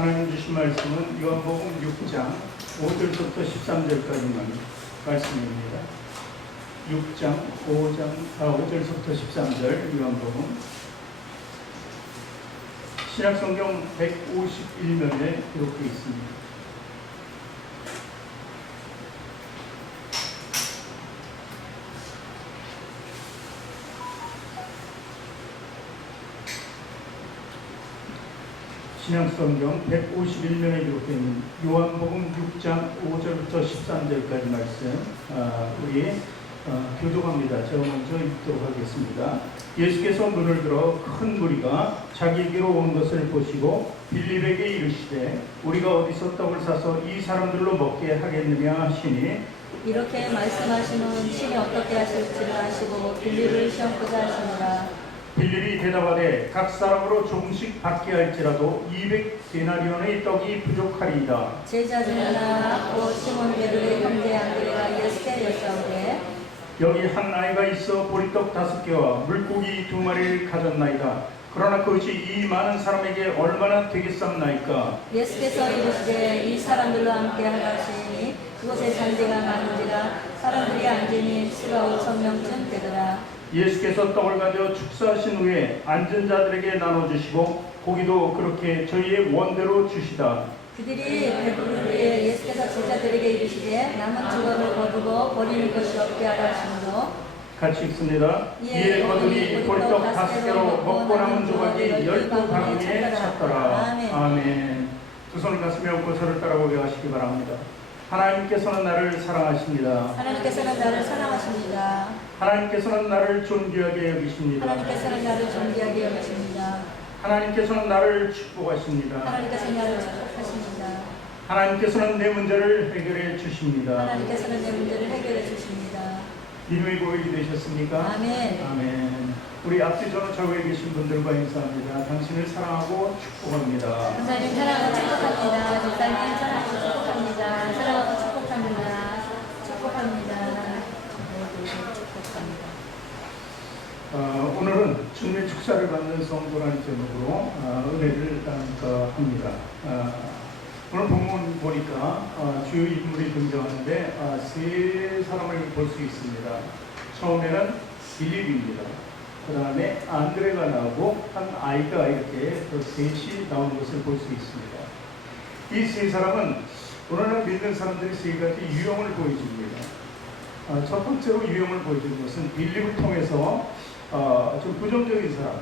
하나님 주신 말씀은 요한복음 6장 5절부터 13절까지만 말씀입니다. 6장 5절부터 13절 요한복음. 신약성경 151면에 기록되어 있습니다. 신약성경 151면에 기록되어 있는 요한복음 6장 5절부터 13절까지 말씀 우리 교독합니다. 제가 먼저 읽도록 하겠습니다. 예수께서 눈을 들어 큰 무리가 자기에게로 온 것을 보시고 빌립에게 이르시되 우리가 어디서 떡을 사서 이 사람들로 먹게 하겠느냐 하시니, 이렇게 말씀하시는 신이 어떻게 하실지를 아시고 빌립을 시험하자 하시니라. 빌립이 대답하되 각 사람으로 조금씩 받게 할지라도 200데나리온의 떡이 부족하리이다. 제자 중 하나 곧 시몬 베드로의 형제 안드레가 예수께 여짜오되 여기 한 아이가 있어 보리떡 5개와 물고기 2마리를 가졌나이다. 그러나 그것이 이 많은 사람에게 얼마나 되겠사옵나이까? 예수께서 이르시되 이 사람들로 함께 하라 하시니 그곳에 잔디가 많은지라 사람들이 앉으니 수가 5,000명쯤 되더라. 예수께서 떡을 가져 축사하신 후에 앉은 자들에게 나눠주시고 고기도 그렇게 저희의 원대로 주시다. 그들이 배부른 후에 예수께서 제자들에게 이르시되 남은 조각을 거두고 버리는 것이 없게 하라 하시므로 같이 읽습니다. 이에 거두니 보리떡 5개로 먹고 남은 조각이 12바구니에 찼더라. 아멘. 두 손을 가슴에 얹고 저를 따라 고백하시기 바랍니다. 하나님께서는 나를 사랑하십니다. 하나님께서는 나를 사랑하십니다. 하나님께서는 나를 존귀하게 여기십니다. 하나님께서는 나를 존귀하게 여기십니다. 하나님께서는 나를 축복하십니다. 하나님께서는 나를 축복하십니다. 하나님께서는 내 문제를 해결해 주십니다. 하나님께서는 내 문제를 해결해 주십니다. 믿음의 고백이 되셨습니까? 아멘. 아멘. 우리 앞뒤 저는 저기에 계신 분들과 인사합니다. 당신을 사랑하고 축복합니다. 목사님 사랑하고 축복합니다. 목사님 사랑하고 축복합니다. 사랑하고 축복합니다. 축복합니다. 오늘은 주님의 축사를 받는 성도라는 제목으로 은혜를 합니다. 오늘 본문 보니까 주요 인물이 등장하는데 세 사람을 볼 수 있습니다. 처음에는 빌립입니다. 그 다음에 안드레가 나오고 한 아이가 이렇게 셋이 나오는 것을 볼 수 있습니다. 이 세 사람은 오늘날 믿는 사람들이 세 가지 유형을 보여줍니다. 첫 번째로 유형을 보여주는 것은 빌립을 통해서 좀 부정적인 사람,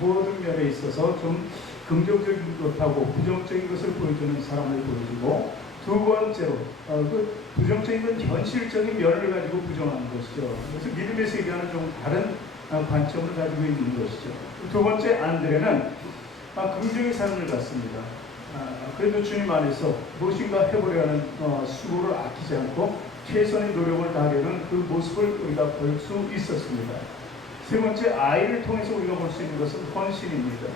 모든 면에 있어서 좀 긍정적인 것하고 부정적인 것을 보여주는 사람을 보여주고, 두 번째로 그 부정적인 건 현실적인 면을 가지고 부정하는 것이죠. 그래서 믿음의 세계와는 좀 다른 관점을 가지고 있는 것이죠. 두 번째 안드레는 긍정의 삶을 갖습니다. 그래도 주님 안에서 무엇인가 해보려 하는 수고를 아끼지 않고 최선의 노력을 다하려는 그 모습을 우리가 볼 수 있었습니다. 세 번째, 아이를 통해서 우리가 볼 수 있는 것은 헌신입니다.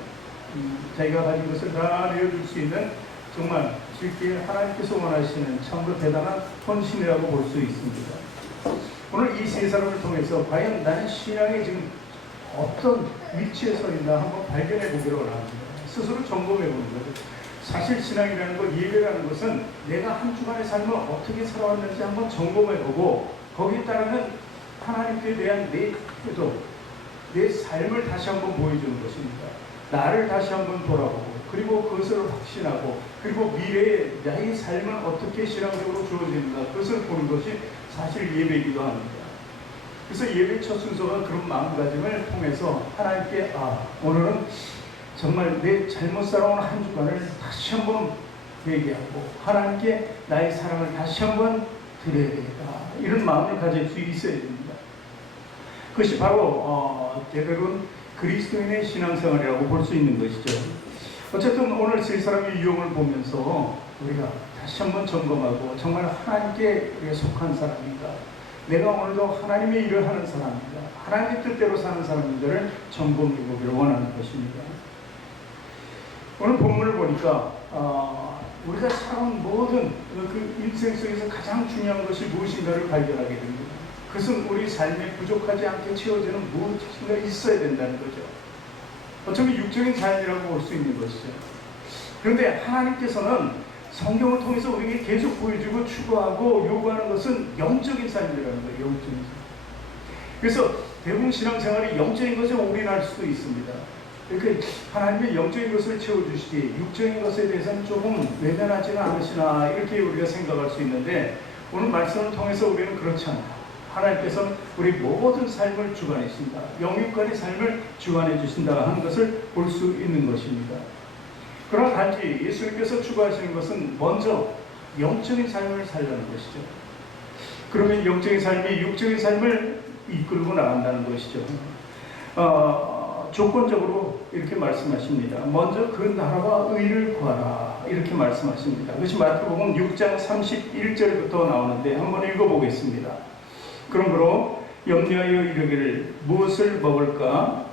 자기가 가진 것을 다 내어줄 수 있는 정말 쉽게 하나님께서 원하시는 참으로 대단한 헌신이라고 볼 수 있습니다. 오늘 이 세 사람을 통해서 과연 나는 신앙에 지금 어떤 위치에 서 있나 한번 발견해 보기로 합니다. 스스로 점검해 보는 거죠. 사실 신앙이라는 것, 예배라는 것은 내가 한 주간의 삶을 어떻게 살아왔는지 한번 점검해 보고 거기에 따르는 하나님께 대한 내 태도, 내 삶을 다시 한번 보여주는 것입니다. 나를 다시 한번 돌아보고 그리고 그것을 확신하고 그리고 미래에 나의 삶은 어떻게 신앙적으로 주어지는가 그것을 보는 것이 사실 예배이기도 합니다. 그래서 예배 첫 순서가 그런 마음가짐을 통해서 하나님께 오늘은 정말 내 잘못 살아온 한 주간을 다시 한번 회개하고 하나님께 나의 사랑을 다시 한번 드려야 되겠다, 이런 마음을 가질 수 있어야 됩니다. 그것이 바로 제대로는 그리스도인의 신앙생활이라고 볼 수 있는 것이죠. 어쨌든 오늘 세 사람의 유형을 보면서 우리가 다시 한번 점검하고 정말 하나님께 속한 사람인가, 내가 오늘도 하나님의 일을 하는 사람인가, 하나님의 뜻대로 사는 사람인가를 점검해 보기를 원하는 것입니다. 오늘 본문을 보니까 우리가 살아온 모든 그 인생 속에서 가장 중요한 것이 무엇인가를 발견하게 됩니다. 그것은 우리 삶에 부족하지 않게 채워지는 무엇인가 있어야 된다는 거죠. 어쩌면 육적인 삶이라고 볼 수 있는 것이죠. 그런데 하나님께서는 성경을 통해서 우리에게 계속 보여주고 추구하고 요구하는 것은 영적인 삶이라는 거예요. 영적인 삶. 그래서 대부분 신앙생활이 영적인 것에 올인할 수도 있습니다. 그러니까 하나님의 영적인 것을 채워주시지 육적인 것에 대해서는 조금 외면하지는 않으시나 이렇게 우리가 생각할 수 있는데, 오늘 말씀을 통해서 우리는 그렇지 않다. 하나님께서는 우리 모든 삶을 주관해 주신다. 영육간의 삶을 주관해 주신다 하는 것을 볼 수 있는 것입니다. 그러나 단지 예수님께서 추구하시는 것은 먼저 영적인 삶을 살려는 것이죠. 그러면 영적인 삶이 육적인 삶을 이끌고 나간다는 것이죠. 조건적으로 이렇게 말씀하십니다. 먼저 그 나라와 의를 구하라 이렇게 말씀하십니다. 그것이 마태복음 6장 31절부터 나오는데 한번 읽어보겠습니다. 그러므로 염려하여 이르기를 무엇을 먹을까?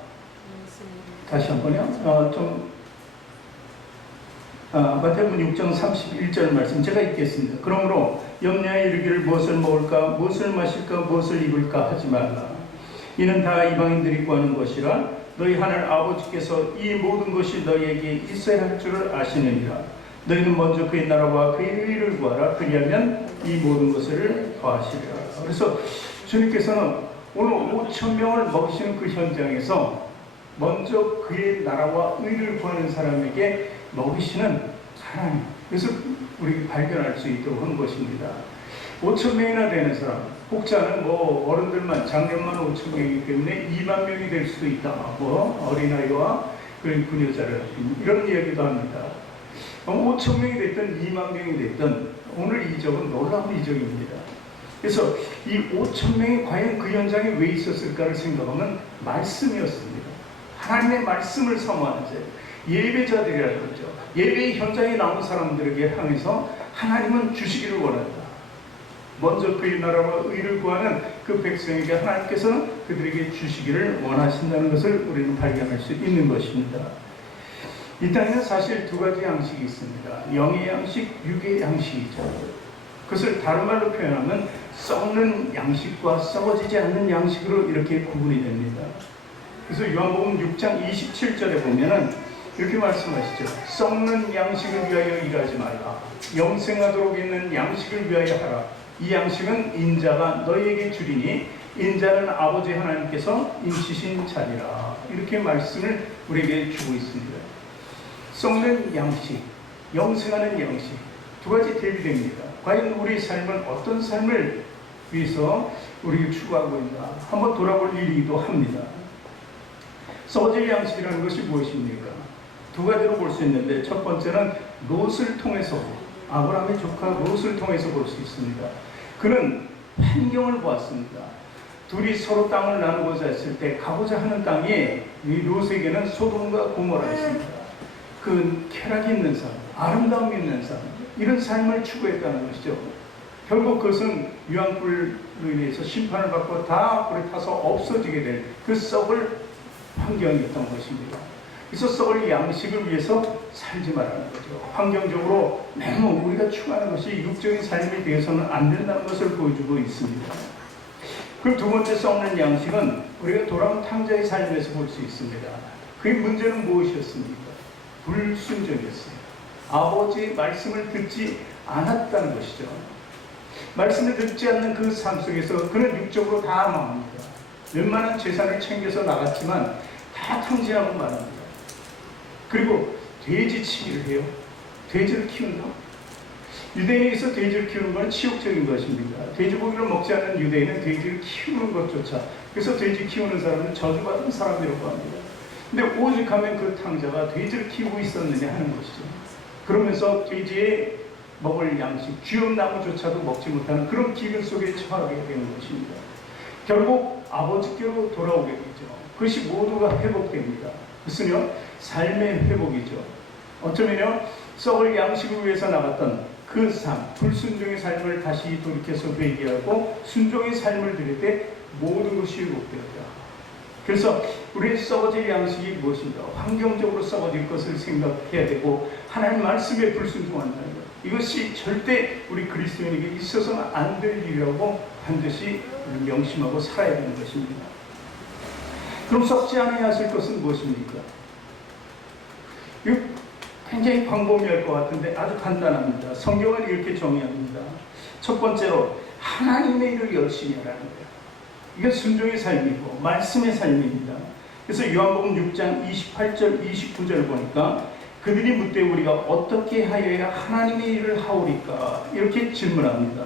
다시 한번요. 마태복음 6장 31절 말씀 제가 읽겠습니다. 그러므로 염려하여 이르기를 무엇을 먹을까, 무엇을 마실까, 무엇을 입을까 하지 말라. 이는 다 이방인들이 구하는 것이라. 너희 하늘 아버지께서 이 모든 것이 너희에게 있어야 할 줄을 아시느니라. 너희는 먼저 그의 나라와 그의 의를 구하라. 그리하면 이 모든 것을 더하시리라. 그래서 주님께서는 오늘 5,000명을 먹이시는 그 현장에서 먼저 그의 나라와 의를 구하는 사람에게 먹이시는 하나님, 그래서 우리 발견할 수 있도록 한 것입니다. 5,000명이나 되는 사람, 혹자는 어른들만 작년만 5,000명이기 때문에 2만 명이 될 수도 있다. 어린아이와 그런 부녀자를 이런 이야기도 합니다. 5,000명이 됐든 2만 명이 됐든 오늘 이적은 놀라운 이적입니다. 그래서 이 5,000명이 과연 그 현장에 왜 있었을까를 생각하면 말씀이었습니다. 하나님의 말씀을 사모하는 자, 예배자들이라는 거죠. 예배의 현장에 나온 사람들에게 향해서 하나님은 주시기를 원한다. 먼저 그의 나라와 의를 구하는 그 백성에게 하나님께서는 그들에게 주시기를 원하신다는 것을 우리는 발견할 수 있는 것입니다. 이 땅에는 사실 두 가지 양식이 있습니다. 영의 양식, 육의 양식이죠. 그것을 다른 말로 표현하면 썩는 양식과 썩어지지 않는 양식으로 이렇게 구분이 됩니다. 그래서 요한복음 6장 27절에 보면은 이렇게 말씀하시죠. 썩는 양식을 위하여 일하지 말라. 영생하도록 있는 양식을 위하여 하라. 이 양식은 인자가 너희에게 주리니 인자는 아버지 하나님께서 인치신 자리라. 이렇게 말씀을 우리에게 주고 있습니다. 썩는 양식, 영생하는 양식, 두 가지 대비됩니다. 과연 우리 삶은 어떤 삶을 위해서 우리가 추구하고 있나 한번 돌아볼 일이기도 합니다. 썩어질 양식이라는 것이 무엇입니까? 두 가지로 볼 수 있는데, 첫 번째는 롯을 통해서, 아브라함의 조카 롯을 통해서 볼 수 있습니다. 그는 환경을 보았습니다. 둘이 서로 땅을 나누고자 했을 때 가고자 하는 땅에 이 롯에게는 소돔과 고모라가 있습니다. 그 쾌락이 있는 삶, 아름다움이 있는 삶, 이런 삶을 추구했다는 것이죠. 결국 그것은 유황불로 인해서 심판을 받고 다 불에 타서 없어지게 될 그 썩을 환경이었던 것입니다. 그래서 썩을 양식을 위해서 살지 말라는 거죠. 환경적으로 너무 우리가 추구하는 것이 육적인 삶이 되어서는 안 된다는 것을 보여주고 있습니다. 그리고 두 번째 썩는 양식은 우리가 돌아온 탕자의 삶에서 볼 수 있습니다. 그의 문제는 무엇이었습니까? 불순종이었어요. 아버지의 말씀을 듣지 않았다는 것이죠. 말씀을 듣지 않는 그 삶 속에서 그는 육적으로 다 망합니다. 웬만한 재산을 챙겨서 나갔지만 다 탕진하고 말합니다. 그리고 돼지 치기를 해요. 돼지를 키운다. 유대인에게서 돼지를 키우는 건 치욕적인 것입니다. 돼지고기를 먹지 않는 유대인은 돼지를 키우는 것조차, 그래서 돼지 키우는 사람은 저주받은 사람이라고 합니다. 근데 오직하면 그 탕자가 돼지를 키우고 있었느냐 하는 것이죠. 그러면서 돼지의 먹을 양식, 쥐엄나무조차도 먹지 못하는 그런 기근 속에 처하게 되는 것입니다. 결국 아버지께로 돌아오게 되죠. 그것이 모두가 회복됩니다. 그것은요, 삶의 회복이죠. 어쩌면요, 썩을 양식을 위해서 나갔던 그 삶, 불순종의 삶을 다시 돌이켜서 회개하고 순종의 삶을 드릴 때 모든 것이 회복되었다. 그래서 우리의 썩어질 양식이 무엇인가? 환경적으로 썩어질 것을 생각해야 되고 하나님 말씀에 불순종한다는 것. 이것이 절대 우리 그리스도인에게 있어서는 안 될 일이라고 반드시 명심하고 살아야 되는 것입니다. 그럼 썩지 않아야 하실 것은 무엇입니까? 굉장히 광범위할 것 같은데 아주 간단합니다. 성경은 이렇게 정의합니다. 첫 번째로 하나님의 일을 열심히 하라는 거예요. 이게 순종의 삶이고 말씀의 삶입니다. 그래서 요한복음 6장 28절 29절 보니까 그들이 묻되 우리가 어떻게 하여야 하나님의 일을 하오리까 이렇게 질문합니다.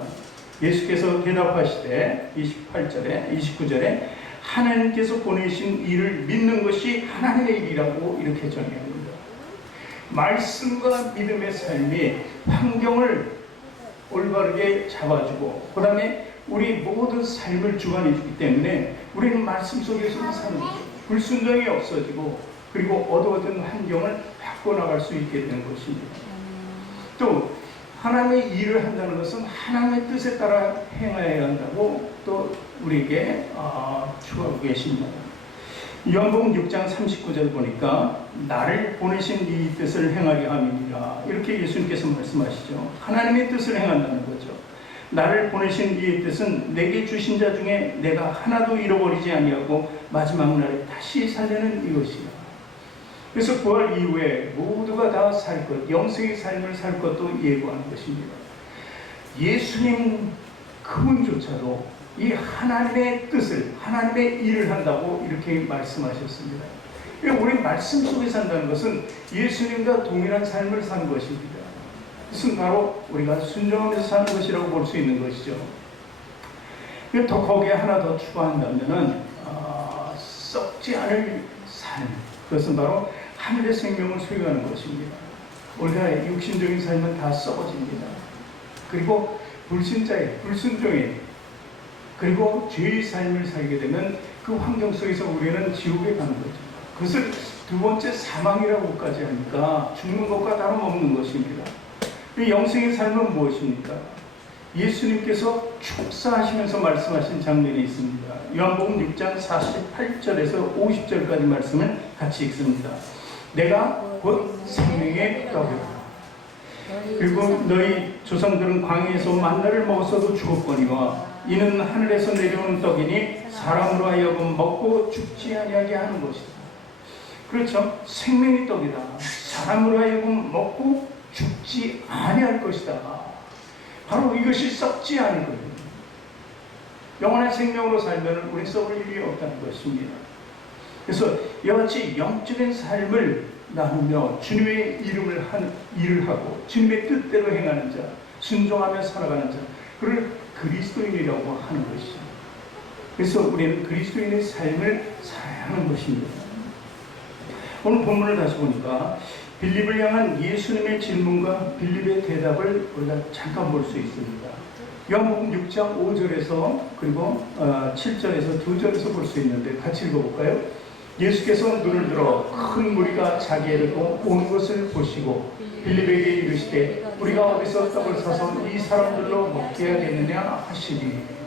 예수께서 대답하시되 28절에 29절에 하나님께서 보내신 일을 믿는 것이 하나님의 일이라고 이렇게 정의합니다. 말씀과 믿음의 삶이 환경을 올바르게 잡아주고 그 다음에 우리 모든 삶을 주관해 주기 때문에 우리는 말씀 속에서 사는 거죠. 불순종이 없어지고 그리고 얻어든 환경을 바꿔나갈 수 있게 되는 것입니다. 또 하나님의 일을 한다는 것은 하나님의 뜻에 따라 행해야 한다고 또 우리에게 추구하고 계십니다. 요한복음 6장 39절 보니까 나를 보내신 이 뜻을 행하려 함이니라 이렇게 예수님께서 말씀하시죠. 하나님의 뜻을 행한다는 거죠. 나를 보내신 이의 뜻은 내게 주신 자 중에 내가 하나도 잃어버리지 아니하고 마지막 날에 다시 살려는 이것이라. 그래서 부활 이후에 모두가 다 살 것, 영생의 삶을 살 것도 예고하는 것입니다. 예수님 그분조차도 이 하나님의 뜻을, 하나님의 일을 한다고 이렇게 말씀하셨습니다. 우리 말씀 속에 산다는 것은 예수님과 동일한 삶을 산 것입니다. 그것은 바로 우리가 순종하면서 사는 것이라고 볼 수 있는 것이죠. 더 거기에 하나 더 추가한다면은 썩지 않을 삶, 그것은 바로 하늘의 생명을 소유하는 것입니다. 우리가 육신적인 삶은 다 썩어집니다. 그리고 불신자의, 불순종의, 그리고 죄의 삶을 살게 되면 그 환경 속에서 우리는 지옥에 가는 거죠. 그것을 두 번째 사망이라고까지 하니까 죽는 것과 다름없는 것입니다. 이 영생의 삶은 무엇입니까? 예수님께서 축사하시면서 말씀하신 장면이 있습니다. 요한복음 6장 48절에서 50절까지 말씀을 같이 읽습니다. 내가 곧 생명의 떡이다. 그리고 너희 조상들은 광야에서 만나를 먹었어도 죽었거니와 이는 하늘에서 내려오는 떡이니 사람으로 하여금 먹고 죽지 아니하게 하는 것이다. 그렇죠? 생명의 떡이다. 사람으로 하여금 먹고 죽지 아니할 것이다. 바로 이것이 썩지 않을 거예요. 영원한 생명으로 살면 우리 썩을 일이 없다는 것입니다. 그래서 이와 같이 영적인 삶을 나누며 주님의 일을 하고 주님의 뜻대로 행하는 자, 순종하며 살아가는 자, 그를 그리스도인이라고 하는 것이죠. 그래서 우리는 그리스도인의 삶을 살아야 하는 것입니다. 오늘 본문을 다시 보니까 빌립을 향한 예수님의 질문과 빌립의 대답을 우리가 잠깐 볼 수 있습니다. 요한복음 6장 5절에서 그리고 7절에서 2절에서 볼 수 있는데 같이 읽어볼까요? 예수께서 눈을 들어 큰 무리가 자기에게 오는 것을 보시고 빌립에게 이르시되 우리가 어디서 떡을 사서 이 사람들로 먹게 해야겠느냐 하시니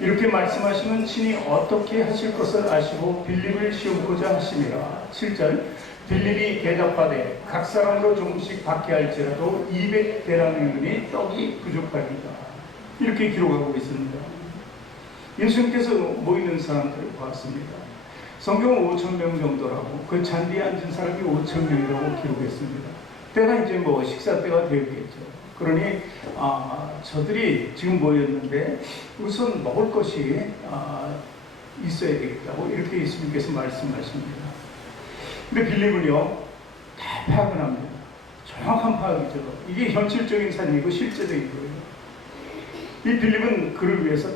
이렇게 말씀하시면 친히 어떻게 하실 것을 아시고 빌립을 시험고자 하심이라. 7절 빌립이 대답하되 각 사람으로 조금씩 받게 할지라도 200데나리온이 떡이 부족하리이다. 이렇게 기록하고 있습니다. 예수님께서 모이는 사람들을 보았습니다. 성경은 5,000명 정도라고 그 잔디에 앉은 사람이 5,000명이라고 기록했습니다. 때가 이제 식사 때가 되었겠죠. 그러니 저들이 지금 모였는데 우선 먹을 것이 있어야 되겠다고 이렇게 예수님께서 말씀하십니다. 근데 빌립은요 다 파악을 합니다. 정확한 파악이죠. 이게 현실적인 삶이고 실제적인 거예요. 이 빌립은 그를 위해서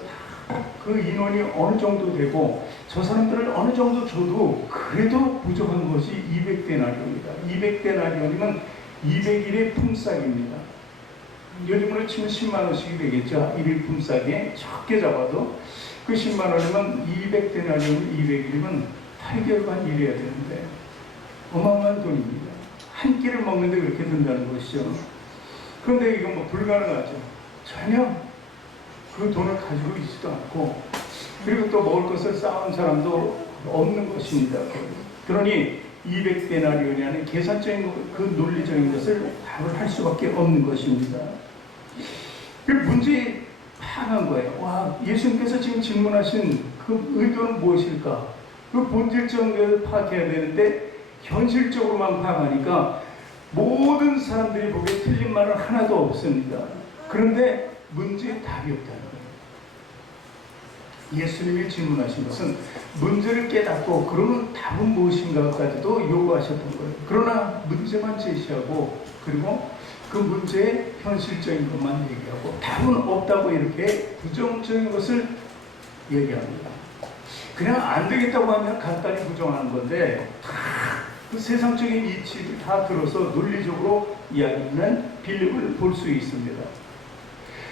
그 인원이 어느 정도 되고 저 사람들을 어느 정도 줘도 그래도 부족한 것이 200데나리온이다. 200데나리온이면 200일의 품삯입니다. 요즘으로 치면 10만 원씩이 되겠죠. 1일 품삯에 적게 잡아도 그 10만 원이면 200데나리온 200일이면 8개월간 일해야 되는데 어마어마한 돈입니다. 한 끼를 먹는데 그렇게 든다는 것이죠. 그런데 이건 불가능하죠. 전혀 그 돈을 가지고 있지도 않고 그리고 또 먹을 것을 쌓은 사람도 없는 것입니다. 그러니 200데나리온이라는 계산적인 그 논리적인 것을 답을 할 수밖에 없는 것입니다. 그 문제에 파악한 거예요. 와, 예수님께서 지금 질문하신 그 의도는 무엇일까? 그 본질적인 것을 파악해야 되는데 현실적으로만 파악하니까 모든 사람들이 보기에 틀린 말은 하나도 없습니다. 그런데 문제에 답이 없다는 거예요. 예수님이 질문하신 것은 문제를 깨닫고 그러면 답은 무엇인가까지도 요구하셨던 거예요. 그러나 문제만 제시하고 그리고 그 문제의 현실적인 것만 얘기하고 답은 없다고 이렇게 부정적인 것을 얘기합니다. 그냥 안 되겠다고 하면 간단히 부정하는 건데 그 세상적인 이치를 다 들어서 논리적으로 이야기하는 빌립을 볼 수 있습니다.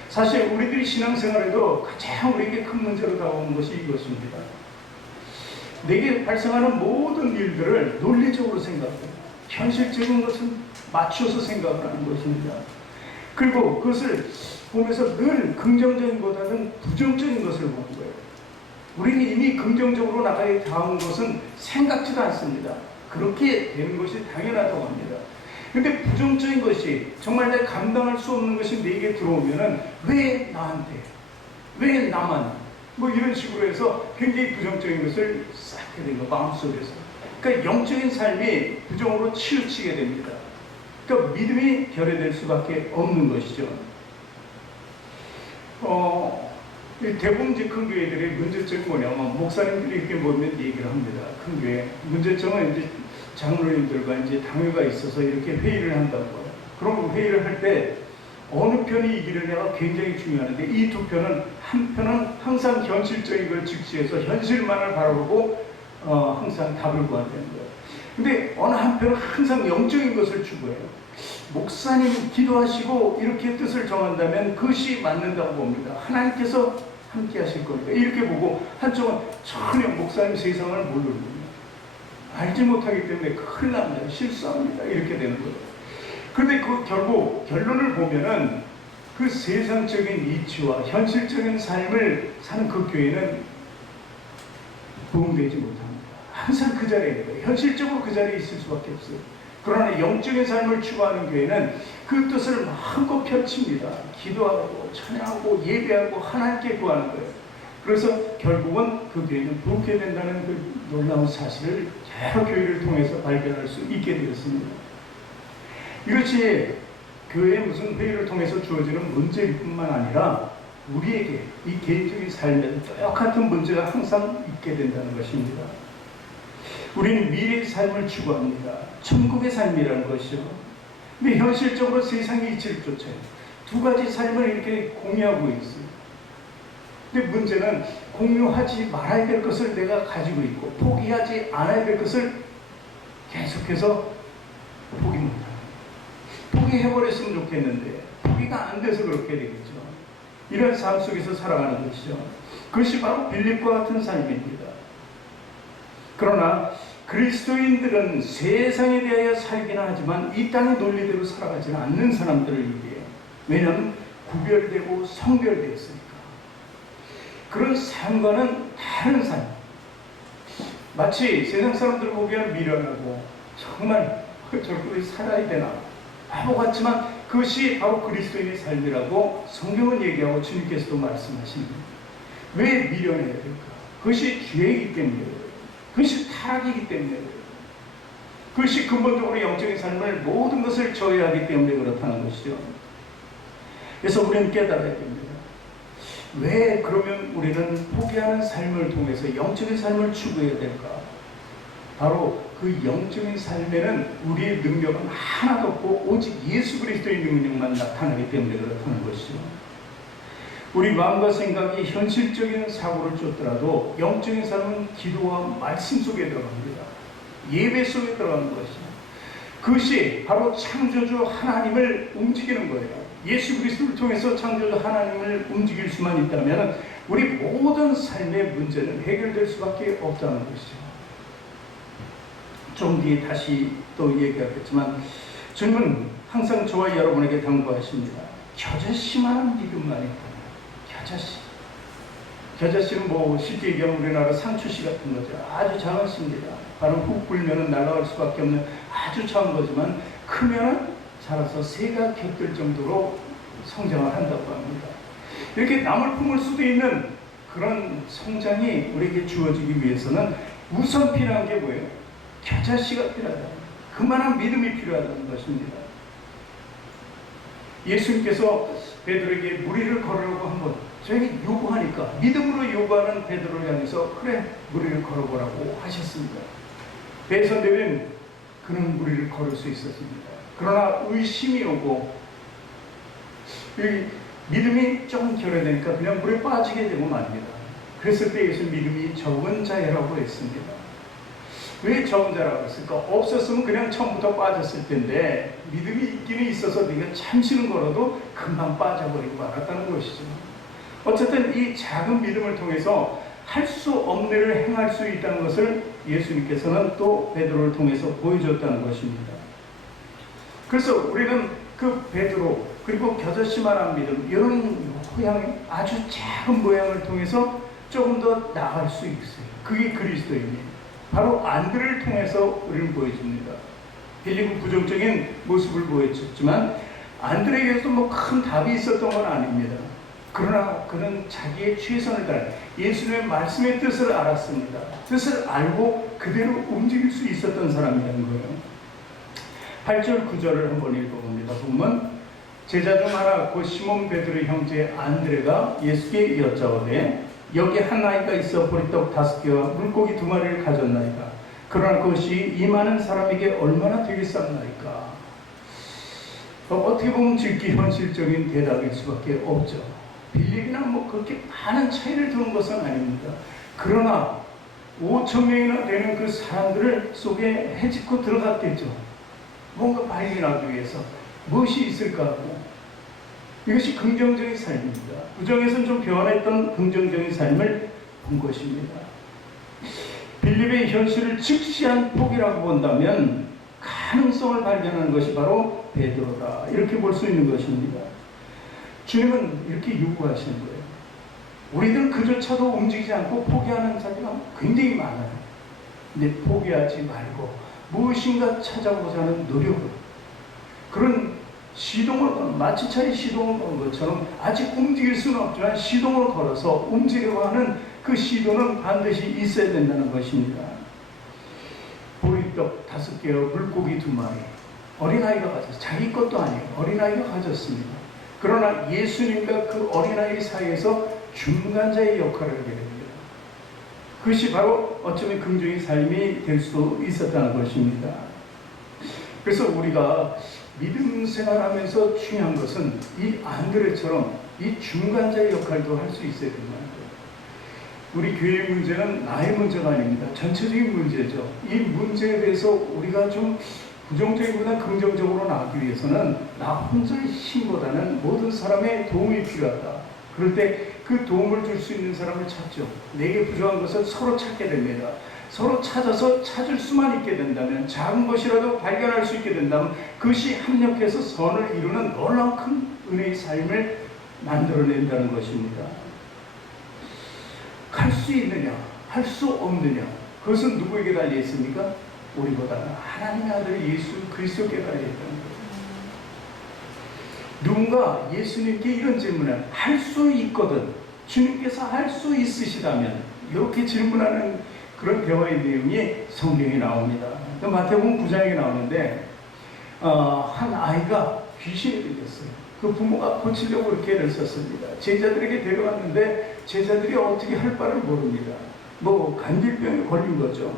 사실 우리들이 신앙생활에도 가장 우리에게 큰 문제로 다가오는 것이 이것입니다. 내게 발생하는 모든 일들을 논리적으로 생각하고 현실적인 것은 맞춰서 생각을 하는 것입니다. 그리고 그것을 보면서 늘 긍정적인 것보다는 부정적인 것을 보는 거예요. 우리는 이미 긍정적으로 나가야 닿은 것은 생각지도 않습니다. 그렇게 되는 것이 당연하다고 합니다. 근데 부정적인 것이 정말 내가 감당할 수 없는 것이 내게 들어오면은 왜 나한테? 왜 나만? 뭐 이런 식으로 해서 굉장히 부정적인 것을 쌓게 된 거 마음속에서. 그러니까 영적인 삶이 부정으로 치우치게 됩니다. 그러니까 믿음이 결여될 수밖에 없는 것이죠. 대부분 이제 큰 교회들의 문제점이 뭐냐면 목사님들이 이렇게 모이면 얘기를 합니다. 큰 교회 문제점은 이제 장로님들과 이제 당회가 있어서 이렇게 회의를 한다고 해요. 그럼 회의를 할 때 어느 편이 이기느냐가 굉장히 중요한데 이 두 편은 한 편은 항상 현실적인 걸 직시해서 현실만을 바라보고 항상 답을 구한다는 거예요. 근데 어느 한 편은 항상 영적인 것을 추구해요. 목사님 기도하시고 이렇게 뜻을 정한다면 그것이 맞는다고 봅니다. 하나님께서 함께 하실 거니까 이렇게 보고 한쪽은 전혀 목사님 세상을 모르는 알지 못하기 때문에 큰일 납니다. 실수합니다. 이렇게 되는 거예요. 그런데 그 결국 결론을 보면은 그 세상적인 이치와 현실적인 삶을 사는 그 교회는 부흥되지 못합니다. 항상 그 자리에 있어요. 현실적으로 그 자리에 있을 수밖에 없어요. 그러나 영적인 삶을 추구하는 교회는 그 뜻을 마음껏 펼칩니다. 기도하고 찬양하고 예배하고 하나님께 구하는 거예요. 그래서 결국은 그 교회는 부흥케 된다는 그 놀라운 사실을 여러 교회를 통해서 발견할 수 있게 되었습니다. 이것이 교회의 무슨 회의를 통해서 주어지는 문제일 뿐만 아니라 우리에게 이 개인적인 삶에도 똑같은 문제가 항상 있게 된다는 것입니다. 우리는 미래의 삶을 추구합니다. 천국의 삶이라는 것이죠. 근데 현실적으로 세상의 이치를 쫓아요. 두 가지 삶을 이렇게 공유하고 있어요. 근데 문제는 공유하지 말아야 될 것을 내가 가지고 있고 포기하지 않아야 될 것을 계속해서 포기 못합니다. 포기해버렸으면 좋겠는데 포기가 안 돼서 그렇게 되겠죠. 이런 삶 속에서 살아가는 것이죠. 그것이 바로 빌립과 같은 삶입니다. 그러나 그리스도인들은 세상에 대하여 살기는 하지만 이 땅의 논리대로 살아가지는 않는 사람들을 얘기해요. 왜냐하면 구별되고 성별되었으니까. 그런 삶과는 다른 삶. 마치 세상 사람들 보기에는 미련하고 정말 저렇게 살아야 되나 바보 같지만 그것이 바로 그리스도인의 삶이라고 성경은 얘기하고 주님께서도 말씀하십니다. 왜 미련해야 될까? 그것이 죄이기 때문이에요. 그것이 타락이기 때문에 그것이 근본적으로 영적인 삶을 모든 것을 저해하기 때문에 그렇다는 것이죠. 그래서 우리는 깨달아야 됩니다. 왜 그러면 우리는 포기하는 삶을 통해서 영적인 삶을 추구해야 될까? 바로 그 영적인 삶에는 우리의 능력은 하나도 없고 오직 예수 그리스도의 능력만 나타나기 때문에 그렇다는 것이죠. 우리 마음과 생각이 현실적인 사고를 쫓더라도 영적인 삶은 기도와 말씀 속에 들어갑니다. 예배 속에 들어가는 것이죠. 그것이 바로 창조주 하나님을 움직이는 거예요. 예수 그리스도를 통해서 창조주 하나님을 움직일 수만 있다면 우리 모든 삶의 문제는 해결될 수밖에 없다는 것이죠. 좀 뒤에 다시 또 얘기하겠지만 주님은 항상 저와 여러분에게 당부하십니다. 겨자씨만한 믿음만 있다. 겨자씨는 뭐 쉽게 얘기하면 우리나라 상추씨 같은 거죠. 아주 작은 씨입니다. 바람 훅 불면 날아갈 수밖에 없는 아주 작은 거지만 크면 자라서 새가 곁들 정도로 성장을 한다고 합니다. 이렇게 나물 품을 수도 있는 그런 성장이 우리에게 주어지기 위해서는 우선 필요한 게 뭐예요? 겨자씨가 필요하다. 그만한 믿음이 필요하다는 것입니다. 예수님께서 베드로에게 무리를 걸으라고 한번 저에게 요구하니까 믿음으로 요구하는 베드로를 향해서 그래 무리를 걸어보라고 하셨습니다. 배선되면 그는 무리를 걸을 수 있었습니다. 그러나 의심이 오고 믿음이 조금 결여되니까 그냥 물에 빠지게 되고 맙니다. 그랬을 때 예수 믿음이 적은 자라고 했습니다. 왜 적은 자라고 했을까? 없었으면 그냥 처음부터 빠졌을 텐데 믿음이 있기는 있어서 네가 참신은 걸어도 금방 빠져버리고 말았다는 것이죠. 어쨌든 이 작은 믿음을 통해서 할 수 없는 일을 행할 수 있다는 것을 예수님께서는 또 베드로를 통해서 보여줬다는 것입니다. 그래서 우리는 그 베드로 그리고 겨자씨만한 믿음 이런 모양 아주 작은 모양을 통해서 조금 더 나아갈 수 있어요. 그게 그리스도입니다. 바로 안드레를 통해서 우리는 보여줍니다. 빌립은 부정적인 모습을 보여줬지만 안드레에게도 뭐 큰 답이 있었던 건 아닙니다. 그러나 그는 자기의 최선을 다해 예수님의 말씀의 뜻을 알았습니다. 뜻을 알고 그대로 움직일 수 있었던 사람이라는 거예요. 8절 9절을 한번 읽어봅니다. 보면 제자 중 하나 곧 시몬 베드로의 형제 안드레가 예수께 여짜오되 여기 한 아이가 있어 보리떡 5개와 물고기 2마리를 가졌나이다. 그러나 그것이 이 많은 사람에게 얼마나 되겠사옵나이까. 어떻게 보면 즉기 현실적인 대답일 수밖에 없죠. 빌립이나 뭐 그렇게 많은 차이를 두는 것은 아닙니다. 그러나 5,000명이나 되는 그 사람들을 속에 헤집고 들어갔겠죠. 뭔가 발견하기 위해서 무엇이 있을까 하고. 이것이 긍정적인 삶입니다. 부정에서는 좀 변했던 긍정적인 삶을 본 것입니다. 빌립의 현실을 즉시한 포기라고 본다면 가능성을 발견하는 것이 바로 베드로다. 이렇게 볼 수 있는 것입니다. 주님은 이렇게 요구하시는 거예요. 우리들은 그조차도 움직이지 않고 포기하는 자리가 굉장히 많아요. 근데 포기하지 말고 무엇인가 찾아보자는 노력을, 그런 시동을, 마치차에 시동을 건 것처럼 아직 움직일 수는 없지만 시동을 걸어서 움직이려고 하는 그 시도는 반드시 있어야 된다는 것입니다. 보리떡 5개와 물고기 2마리, 어린아이가 가졌어요. 자기 것도 아니에요. 어린아이가 가졌습니다. 그러나 예수님과 그 어린아이 사이에서 중간자의 역할을 하게 됩니다. 그것이 바로 어쩌면 긍정의 삶이 될 수도 있었다는 것입니다. 그래서 우리가 믿음 생활하면서 중요한 것은 이 안드레처럼 이 중간자의 역할도 할 수 있어야 된다는 거예요. 우리 교회의 문제는 나의 문제가 아닙니다. 전체적인 문제죠. 이 문제에 대해서 우리가 좀 부정적이보다 긍정적으로 나가기 위해서는 나 혼자의 힘보다는 모든 사람의 도움이 필요하다. 그럴 때 그 도움을 줄 수 있는 사람을 찾죠. 내게 부족한 것을 서로 찾게 됩니다. 서로 찾아서 찾을 수만 있게 된다면, 작은 것이라도 발견할 수 있게 된다면 그것이 합력해서 선을 이루는 놀라운 큰 은혜의 삶을 만들어낸다는 것입니다. 할 수 있느냐, 할 수 없느냐, 그것은 누구에게 달려 있습니까? 우리보다는 하나님의 아들 예수 그리스도께 달려 있다는 거예요. 누군가 예수님께 이런 질문을 할 수 있거든, 주님께서 할 수 있으시다면, 이렇게 질문하는 그런 대화의 내용이 성경에 나옵니다. 마태복음 9장에 나오는데 한 아이가 귀신이 들렸어요. 그 부모가 고치려고 이렇게 애를 썼습니다. 제자들에게 데려왔는데 제자들이 어떻게 할 바를 모릅니다. 뭐 간질병에 걸린 거죠.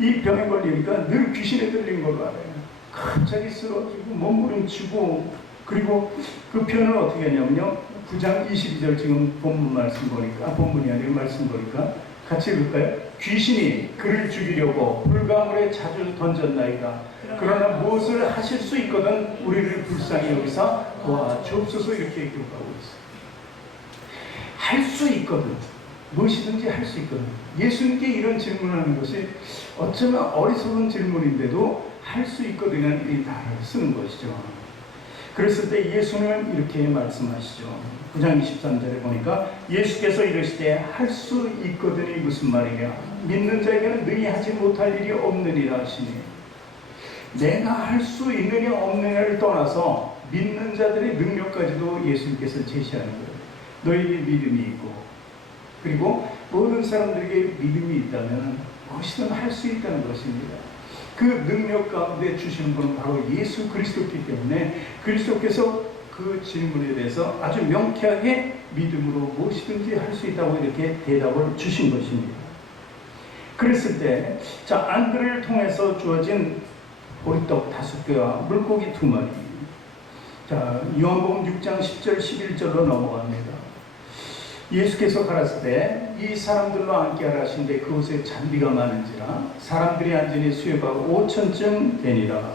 이 병에 걸리니까 늘 귀신에 들린 걸로 알아요. 갑자기 쓰러지고 몸부림치고, 그리고 그 표현을 어떻게 하냐면요, 9장 22절 지금 본문 말씀 보니까, 본문이 아니라 말씀 보니까 같이 읽을까요? 귀신이 그를 죽이려고 불가물에 자주 던졌나이다. 그러나 무엇을 하실 수 있거든 우리를 불쌍히 여기사 도와주옵소서. 이렇게 기록하고 있어요. 할 수 있거든, 무엇이든지 할 수 있거든. 예수님께 이런 질문을 하는 것이 어쩌면 어리석은 질문인데도 할 수 있거든이라는 이 단어를 쓰는 것이죠. 그랬을 때 예수님은 이렇게 말씀하시죠. 9장 23절에 보니까 예수께서 이르시되 할 수 있거든이 무슨 말이냐, 믿는 자에게는 능히 하지 못할 일이 없느니라 하시니, 내가 할 수 있느냐 없느냐를 떠나서 믿는 자들의 능력까지도 예수님께서 제시하는 거예요. 너에게 믿음이 있고, 그리고 모든 사람들에게 믿음이 있다면 무엇이든 할 수 있다는 것입니다. 그 능력 가운데 주시는 분은 바로 예수 그리스도이기 때문에 그리스도께서 그 질문에 대해서 아주 명쾌하게 믿음으로 무엇이든지 할 수 있다고 이렇게 대답을 주신 것입니다. 그랬을 때, 자, 안그를 통해서 주어진 보리떡 5개와 물고기 2마리. 자, 요한복음 6장 10절 11절로 넘어갑니다. 예수께서 가라사대 때 이 사람들로 앉게 하라 하신데 그곳에 잔디가 많은지라 사람들이 앉으니 수요가 5천쯤 되니라.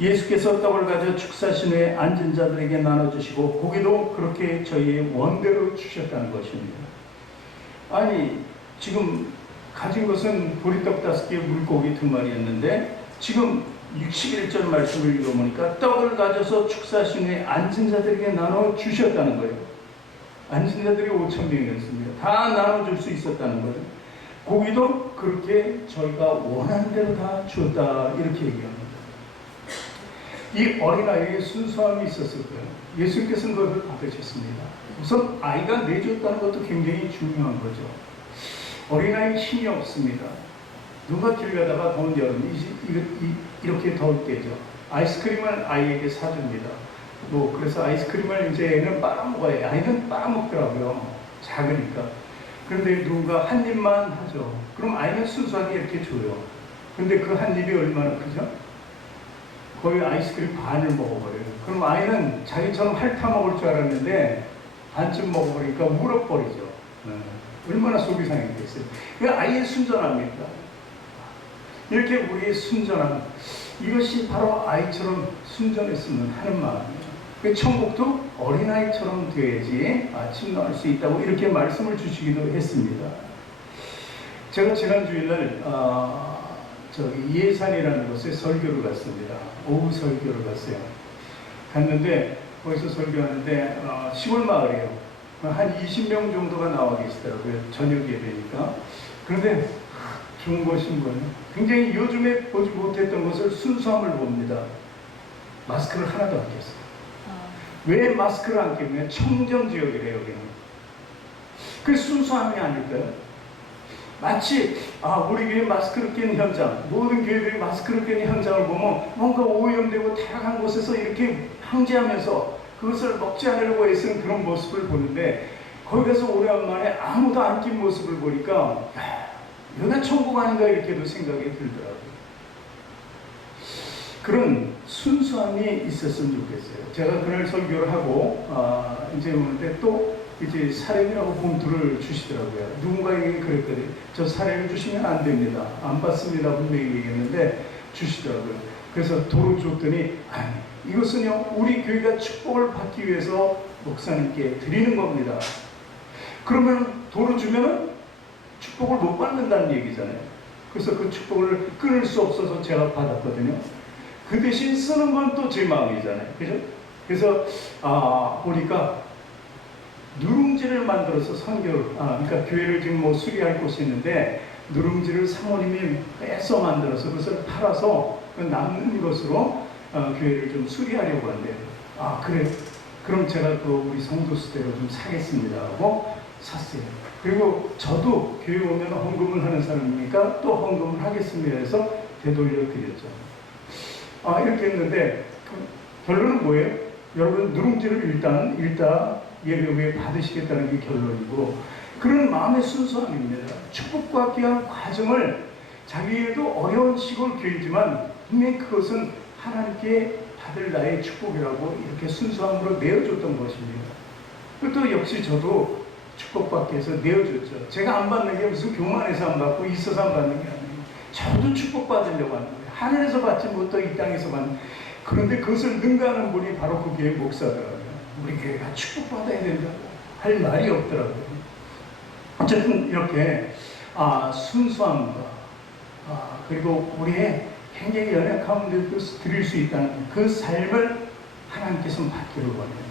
예수께서 떡을 가져 축사신 후에 앉은 자들에게 나눠주시고 고기도 그렇게 저희의 원대로 주셨다는 것입니다. 아니, 지금 가진 것은 보리떡 5개, 물고기 2마리였는데 지금 61절 말씀을 읽어보니까 떡을 가져서 축사신 후에 앉은 자들에게 나눠주셨다는 거예요. 앉은 자들이 5,000명이었습니다. 다 나눠줄 수 있었다는 거예요. 고기도 그렇게 저희가 원하는 대로 다 주었다 이렇게 얘기합니다. 이 어린아이의 순수함이 있었을 거예요. 예수님께서는 그것을 받으셨습니다. 우선 아이가 내줬다는 것도 굉장히 중요한 거죠. 어린아이는 힘이 없습니다. 누가 길 가다가 더운 여름 이렇게 더울 때죠. 아이스크림을 아이에게 사줍니다. 그래서 아이스크림을 이제 애는 빨아먹어요. 아이는 빨아먹더라고요. 작으니까. 그런데 누군가 한 입만 하죠. 그럼 아이는 순수하게 이렇게 줘요. 근데 그 한 입이 얼마나 크죠? 거의 아이스크림 반을 먹어버려요. 그럼 아이는 자기처럼 핥아 먹을 줄 알았는데 반쯤 먹어버리니까 울어버리죠. 얼마나 속이 상했겠어요. 그 아이의 순전함입니다. 이렇게 우리의 순전함, 이것이 바로 아이처럼 순전했으면 하는 마음이에요. 천국도 어린아이처럼 돼야지 침노할 수 있다고 이렇게 말씀을 주시기도 했습니다. 제가 지난 주일날 예산이라는 곳에 설교를 갔습니다. 오후 설교를 갔어요. 갔는데 거기서 설교하는데 시골 마을이에요. 한 20명 정도가 나와 계시더라고요. 저녁 예배니까. 그런데 좋은 것인 거예요. 굉장히 요즘에 보지 못했던 것을 순수함을 봅니다. 마스크를 하나도 안 꼈어요. 왜 마스크를 안 끼면 청정 지역이래요, 여기는. 그 순수함이 아닐까요? 마치 우리 교회 마스크를 낀 현장, 모든 교회들이 마스크를 낀 현장을 보면 뭔가 오염되고 타락한 곳에서 이렇게 항제하면서 그것을 먹지 않으려고 애쓰는 그런 모습을 보는데 거기 가서 오랜만에 아무도 안 낀 모습을 보니까 여기가 천국 아닌가 이렇게도 생각이 들더라고요. 그런 순수함이 있었으면 좋겠어요. 제가 그날 설교를 하고 이제 오는데 또 이제 사례비라고 봉투를 주시더라고요. 누군가에게 그랬거든요. 저 사례를 주시면 안 됩니다. 안 받습니다. 분명히 얘기했는데 주시더라고요. 그래서 도로 줬더니 아니, 이것은요 우리 교회가 축복을 받기 위해서 목사님께 드리는 겁니다. 그러면 도로 주면은 축복을 못 받는다는 얘기잖아요. 그래서 그 축복을 끊을 수 없어서 제가 받았거든요. 그 대신 쓰는 건 또 제 마음이잖아요. 그죠? 그래서 보니까 누룽지를 만들어서 그러니까 교회를 지금 수리할 곳이 있는데 누룽지를 사모님이 빼서 만들어서 그것을 팔아서 그 남는 것으로 교회를 좀 수리하려고 한대요. 그래. 그럼 제가 그 우리 성도 수대로 좀 사겠습니다 하고 샀어요. 그리고 저도 교회 오면 헌금을 하는 사람이니까 또 헌금을 하겠습니다 해서 되돌려 드렸죠. 이렇게 했는데 결론은 뭐예요? 여러분 누룽지를 일단 예배 후에 받으시겠다는 게 결론이고 그런 마음의 순수함입니다. 축복과 귀한 과정을 자기에도 어려운 시골 교회지만 분명히 그것은 하나님께 받을 나의 축복이라고 이렇게 순수함으로 내어줬던 것입니다. 또 역시 저도 축복받기 위해서 내어줬죠. 제가 안 받는 게 무슨 교만해서 안 받고 있어서 안 받는 게 아니에요. 저도 축복받으려고 하는 거예요. 하늘에서 받지 못하고 이 땅에서 받는. 그런데 그것을 능가하는 분이 바로 그 교회 목사더라고요. 우리 교회가 축복받아야 된다고 할 말이 없더라고요. 어쨌든 이렇게 순수함과 그리고 우리의 굉장히 연약함을 드릴 수 있다는 그 삶을 하나님께서 받기를 원해요.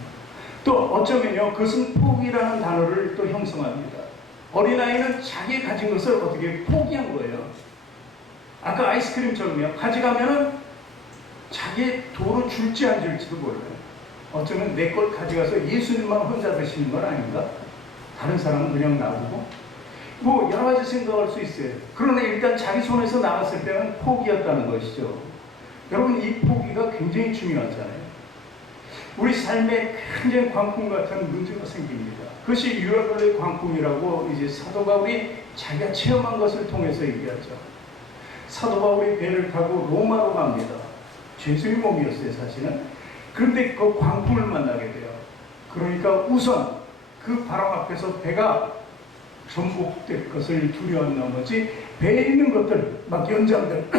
또 어쩌면요 그것은 포기라는 단어를 또 형성합니다. 어린아이는 자기 가진 것을 어떻게 포기한 거예요. 아까 아이스크림처럼요 가져가면은 자기 도로 줄지 안 줄지도 몰라요. 어쩌면 내 걸 가져가서 예수님만 혼자 드시는 건 아닌가? 다른 사람은 그냥 놔두고. 뭐 여러 가지 생각할 수 있어요. 그러나 일단 자기 손에서 나갔을 때는 포기였다는 것이죠. 여러분, 이 포기가 굉장히 중요하잖아요. 우리 삶에 굉장히 광풍 같은 문제가 생깁니다. 그것이 유월절의 광풍이라고 이제 사도 바울이 자기가 체험한 것을 통해서 얘기하죠. 사도 바울이 배를 타고 로마로 갑니다. 죄수의 몸이었어요, 사실은. 그런데 그 광풍을 만나게 돼요. 그러니까 우선 그 바람 앞에서 배가 전복될 것을 두려운 나머지 배에 있는 것들, 막 연장들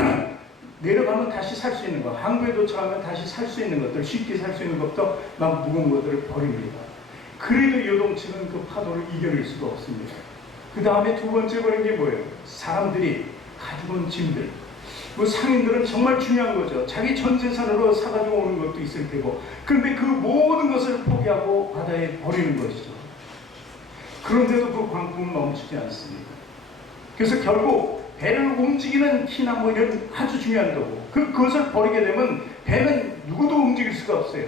내려가면 다시 살 수 있는 것, 항구에 도착하면 다시 살 수 있는 것들, 쉽게 살 수 있는 것도 막 무거운 것들을 버립니다. 그래도 요동치는 그 파도를 이겨낼 수가 없습니다. 그 다음에 두 번째 버린 게 뭐예요? 사람들이 가지고 온 짐들. 그 상인들은 정말 중요한 거죠. 자기 전 재산으로 사가지고 오는 것도 있을 테고, 그런데 그 모든 것을 포기하고 바다에 버리는 것이죠. 그런데도 그 광풍은 멈추지 않습니다. 그래서 결국 배를 움직이는 키나 뭐 이런 아주 중요한 도구, 그것을 버리게 되면 배는 누구도 움직일 수가 없어요.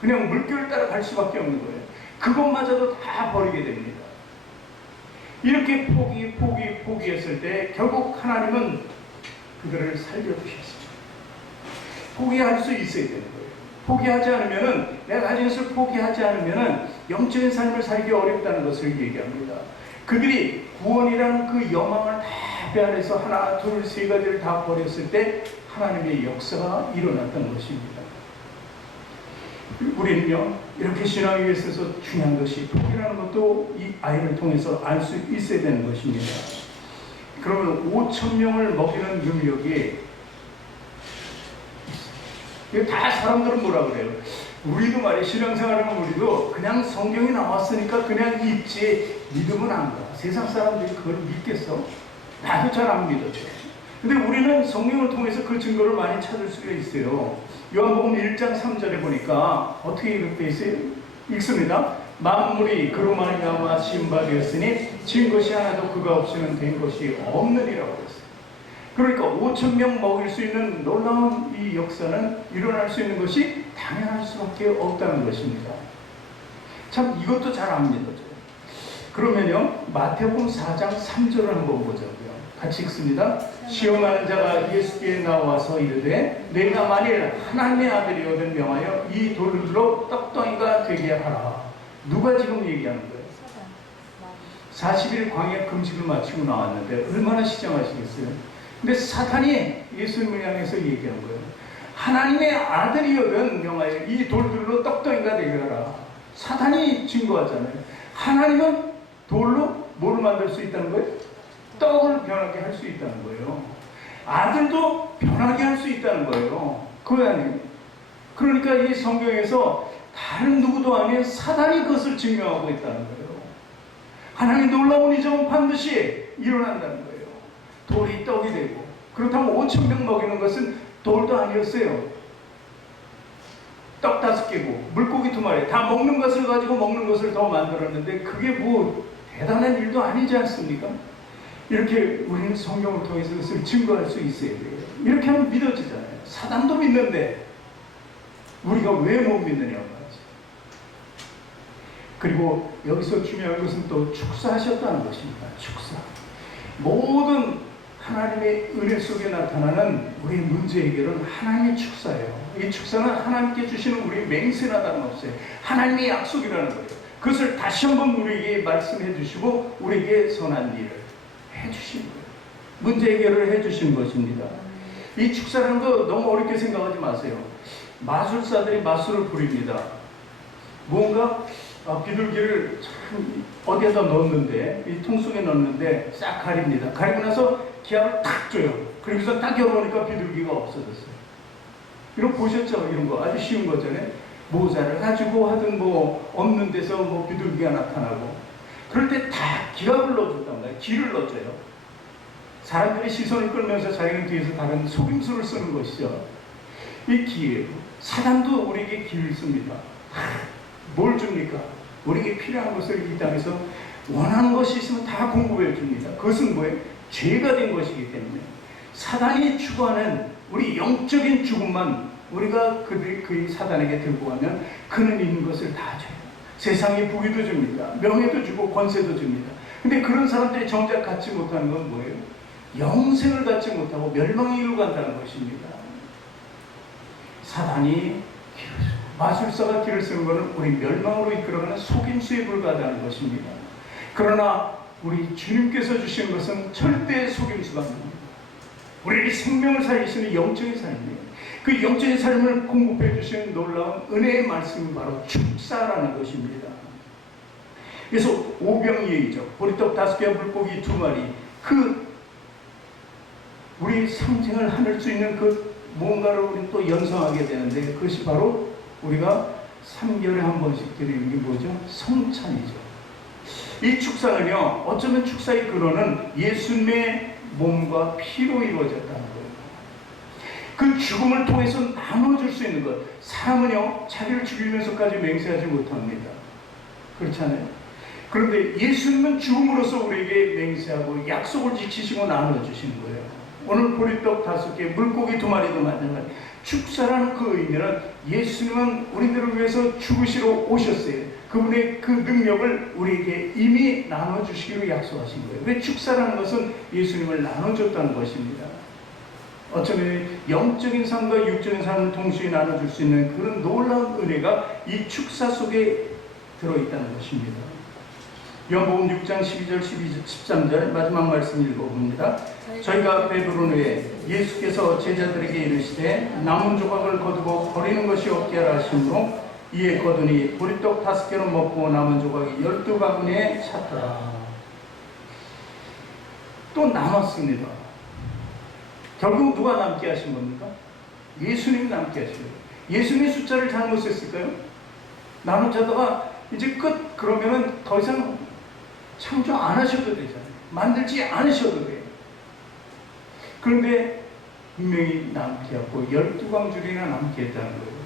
그냥 물결을 따라 갈 수밖에 없는 거예요. 그것마저도 다 버리게 됩니다. 이렇게 포기했을 때 결국 하나님은 그들을 살려주셨습니다. 포기할 수 있어야 되는 거예요. 포기하지 않으면은, 내가 가진 것을 포기하지 않으면은 영적인 삶을 살기 어렵다는 것을 얘기합니다. 그들이 구원이라는 그 여망을 다 배 안에서 하나, 둘, 세 가지를 다 버렸을 때 하나님의 역사가 일어났던 것입니다. 우리는요, 이렇게 신앙에 있어서 중요한 것이 포기라는 것도 이 아이를 통해서 알 수 있어야 되는 것입니다. 그러면 5,000명을 먹이는 능력이, 이거 다 사람들은 뭐라 그래요? 우리도 말이에요. 신앙생활하는 우리도 그냥 성경이 나왔으니까 그냥 읽지 믿으면 안 가. 세상 사람들이 그걸 믿겠어? 나도 잘 안 믿어져. 근데 우리는 성경을 통해서 그 증거를 많이 찾을 수가 있어요. 요한복음 1장 3절에 보니까 어떻게 이렇게 있어요? 읽습니다. 만물이 그로 말미암아 지은 바 되었으니 지은 것이 하나도 그가 없이는 된 것이 없느니라고 했어요. 그러니까 5,000명 먹일 수 있는 놀라운 이 역사는 일어날 수 있는 것이 당연할 수밖에 없다는 것입니다. 참 이것도 잘 안 믿어져요. 그러면요, 마태복음 4장 3절을 한번 보자고요. 같이 읽습니다. 시험하는 자가 예수께 나와서 이르되 내가 만일 하나님의 아들이거든 명하여 이 돌로 떡덩이가 되게 하라. 누가 지금 얘기하는 거예요? 40일 광야 금식을 마치고 나왔는데 얼마나 시장하시겠어요? 근데 사탄이 예수님을 향해서 얘기한 거예요. 하나님의 아들이거든 명하여 이 돌들로 떡덩이가 되게 하라. 사탄이 증거하잖아요. 하나님은 돌로 뭐를 만들 수 있다는 거예요? 떡을 변하게 할 수 있다는 거예요. 아들도 변하게 할 수 있다는 거예요. 그거 아니에요? 그러니까 이 성경에서 다른 누구도 아닌 사단이 그것을 증명하고 있다는 거예요. 하나님 놀라운 이적은 반드시 일어난다는 거예요. 돌이 떡이 되고, 그렇다면 5,000명 먹이는 것은 돌도 아니었어요. 떡 5개고 물고기 2마리 다 먹는 것을 가지고 먹는 것을 더 만들었는데 그게 뭐 대단한 일도 아니지 않습니까? 이렇게 우리는 성경을 통해서 그것을 증거할 수 있어야 돼요. 이렇게 하면 믿어지잖아요. 사단도 믿는데 우리가 왜 못 믿느냐고 하지. 그리고 여기서 중요한 것은 또 축사하셨다는 것입니다. 축사. 모든 하나님의 은혜 속에 나타나는 우리 문제 해결은 하나님의 축사예요. 이 축사는 하나님께 주시는 우리 맹세나 다름없어요. 하나님의 약속이라는 거예요. 그것을 다시 한번 우리에게 말씀해 주시고 우리에게 선한 일을 해 주신 거예요. 문제 해결을 해 주신 것입니다. 이 축사라는 거 너무 어렵게 생각하지 마세요. 마술사들이 마술을 부립니다. 뭔가 비둘기를 참 어디에다 넣었는데, 이 통 속에 넣었는데 싹 가립니다. 가리고 나서 기압을 탁 줘요. 그러면서 딱 열어보니까 비둘기가 없어졌어요. 이런 거 보셨죠? 이런 거 아주 쉬운 거잖아요. 모자를 가지고 하든 뭐 없는 데서 뭐 비둘기가 나타나고, 그럴 때 다 기압을 넣어줬단 말이에요. 기를 넣어줘요. 사람들이 시선을 끌면서 자기는 뒤에서 다른 속임수를 쓰는 것이죠. 이 기예요. 사단도 우리에게 기를 씁니다. 뭘 줍니까? 우리에게 필요한 것을 이 땅에서 원하는 것이 있으면 다 공급해 줍니다. 그것은 뭐예요? 죄가 된 것이기 때문에 사단이 추구하는 우리 영적인 죽음만 우리가 그 사단에게 들고 가면 그는 있는 것을 다 줘요. 세상의 부귀도 줍니다. 명예도 주고 권세도 줍니다. 근데 그런 사람들이 정작 갖지 못하는 건 뭐예요? 영생을 갖지 못하고 멸망의 길로 간다는 것입니다. 사단이 마술사가 길을 쓰는 것은 우리 멸망으로 이끌어가는 속임수에 불과하다는 것입니다. 그러나 우리 주님께서 주시는 것은 절대 속임수가 아닙니다. 우리에게 생명을 살리시는 영적인 삶이에요. 그 영적인 삶을 공급해 주시는 놀라운 은혜의 말씀이 바로 축사라는 것입니다. 그래서 오병이어이죠. 보리떡 5개와 물고기 2마리, 그 우리 상징을 하늘 수 있는 그 뭔가를 우리 또 연상하게 되는데, 그것이 바로 우리가 3개월에 한 번씩 드리는 게 뭐죠? 성찬이죠. 이 축사는요, 어쩌면 축사의 근원은 예수님의 몸과 피로 이루어졌다는 거예요. 그 죽음을 통해서 나눠줄 수 있는 것. 사람은요, 자기를 죽이면서까지 맹세하지 못합니다. 그렇잖아요. 그런데 예수님은 죽음으로써 우리에게 맹세하고 약속을 지키시고 나눠주시는 거예요. 오늘 보리떡 5개, 물고기 2마리도 마찬가지. 축사라는 그 의미는 예수님은 우리들을 위해서 죽으시러 오셨어요. 그분의 그 능력을 우리에게 이미 나눠주시기로 약속하신 거예요. 왜 축사라는 것은 예수님을 나눠줬다는 것입니다. 어쩌면 영적인 삶과 육적인 삶을 동시에 나눠줄 수 있는 그런 놀라운 은혜가 이 축사 속에 들어있다는 것입니다. 요한복음 6장 12절 13절 마지막 말씀 읽어봅니다. 저희가 배부른 후에 예수께서 제자들에게 이르시되 남은 조각을 거두고 버리는 것이 없게 하라 하시므로 이에 거두니 보리떡 5개로 먹고 남은 조각이 12바구니에 찼더라. 또 남았습니다. 결국 누가 남게 하신 겁니까? 예수님이 남게 하신 거예요. 예수님의 숫자를 잘못했을까요? 나눠자다가 이제 끝, 그러면은 더 이상 창조 안 하셔도 되잖아요. 만들지 않으셔도 돼요. 그런데 분명히 남게 하고 12광줄이나 남게 했다는 거예요.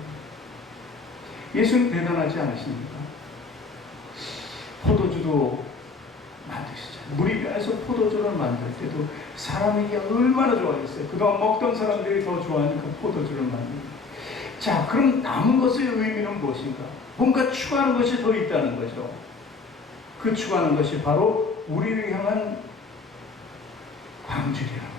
예수는 대단하지 않으십니까? 포도주도 만드시잖아요. 물이 배에서 포도주를 만들 때도 사람에게 얼마나 좋아했어요. 그동안 먹던 사람들이 더 좋아하는 그 포도주를 만듭니다. 자, 그럼 남은 것의 의미는 무엇인가? 뭔가 추가하는 것이 더 있다는 거죠. 그 추가하는 것이 바로 우리를 향한 광줄이라는 거예요.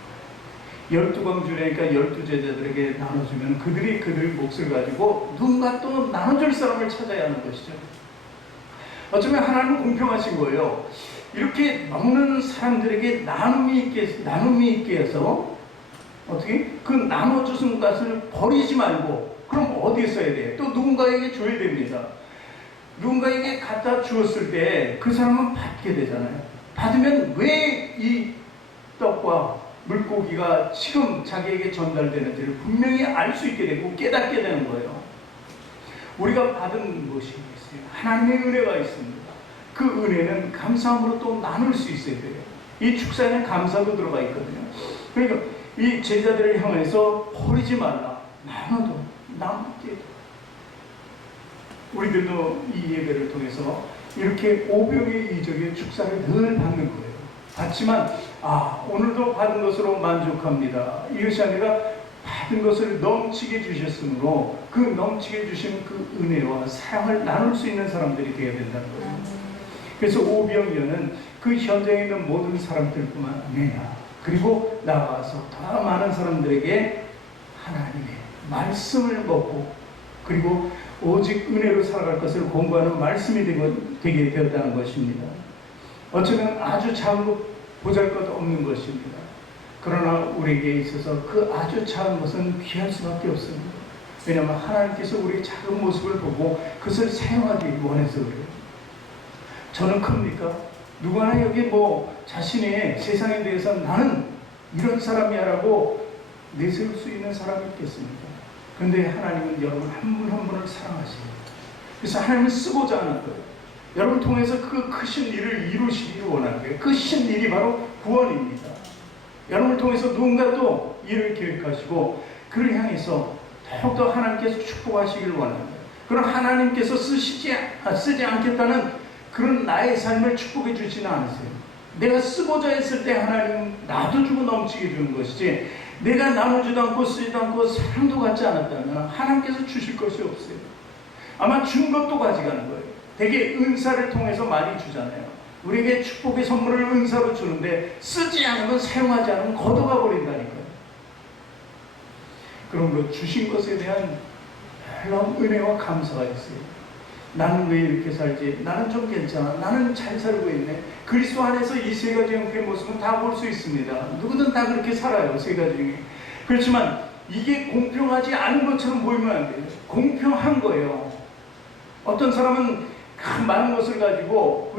12광줄이니까 12제자들에게 나눠주면 그들이 그들의 몫을 가지고 누군가 또 나눠줄 사람을 찾아야 하는 것이죠. 어쩌면 하나님은 공평하신 거예요. 이렇게 먹는 사람들에게 나눔이 있게 해서 어떻게? 그 나눠주신 것을 버리지 말고 그럼 어디에 써야 돼요? 또 누군가에게 줘야 됩니다. 누군가에게 갖다 주었을 때 그 사람은 받게 되잖아요. 받으면 왜 이 떡과 물고기가 지금 자기에게 전달되는지를 분명히 알 수 있게 되고 깨닫게 되는 거예요. 우리가 받은 것이 있어요. 하나님의 은혜가 있습니다. 그 은혜는 감사함으로 또 나눌 수 있어야 돼요. 이 축사에는 감사도 들어가 있거든요. 그러니까 이 제자들을 향해서 버리지 말라. 나눠도 남게 해도. 우리들도 이 예배를 통해서 이렇게 오병의 이적의 축사를 늘 받는 거예요. 받지만 오늘도 받은 것으로 만족합니다. 이것이 아니라 받은 것을 넘치게 주셨으므로 그 넘치게 주신 그 은혜와 사랑을 나눌 수 있는 사람들이 되어야 된다는 거예요. 그래서 오병이어는 그 현장에 있는 모든 사람들뿐만 아니라 그리고 나가서 더 많은 사람들에게 하나님의 말씀을 먹고 그리고 오직 은혜로 살아갈 것을 공부하는 말씀이 되게 되었다는 것입니다. 어쩌면 아주 작은 것, 보잘것없는 것입니다. 그러나 우리에게 있어서 그 아주 작은 것은 귀할 수밖에 없습니다. 왜냐하면 하나님께서 우리의 작은 모습을 보고 그것을 사용하기 원해서 그래요. 저는 큽니까? 누구나 여기 자신의 세상에 대해서 나는 이런 사람이야 라고 내세울 수 있는 사람이 있겠습니까? 그런데 하나님은 여러분 한 분 한 분을 사랑하십니다. 그래서 하나님은 쓰고자 하는 거예요. 여러분 통해서 그 크신 일을 이루시기를 원하는 거예요. 그 크신 일이 바로 구원입니다. 여러분을 통해서 누군가 또 일을 계획하시고 그를 향해서 더욱더 하나님께서 축복하시기를 원하는 거예요. 그럼 하나님께서 쓰지 않겠다는 그런 나의 삶을 축복해 주지는 않으세요. 내가 쓰고자 했을 때 하나님은 나도 주고 넘치게 주는 것이지 내가 나누지도 않고 쓰지도 않고 사랑도 갖지 않았다면 하나님께서 주실 것이 없어요. 아마 준 것도 가져가는 거예요. 되게 은사를 통해서 많이 주잖아요. 우리에게 축복의 선물을 은사로 주는데 쓰지 않으면, 사용하지 않으면 걷어가 버린다니까요. 그런 것, 주신 것에 대한 놀라운 은혜와 감사가 있어요. 나는 왜 이렇게 살지? 나는 좀 괜찮아. 나는 잘 살고 있네. 그리스도 안에서 이 세 가지 형태의 모습은 다 볼 수 있습니다. 누구든 다 그렇게 살아요, 세 가지 중에. 그렇지만 이게 공평하지 않은 것처럼 보이면 안 돼요. 공평한 거예요. 어떤 사람은 많은 것을 가지고,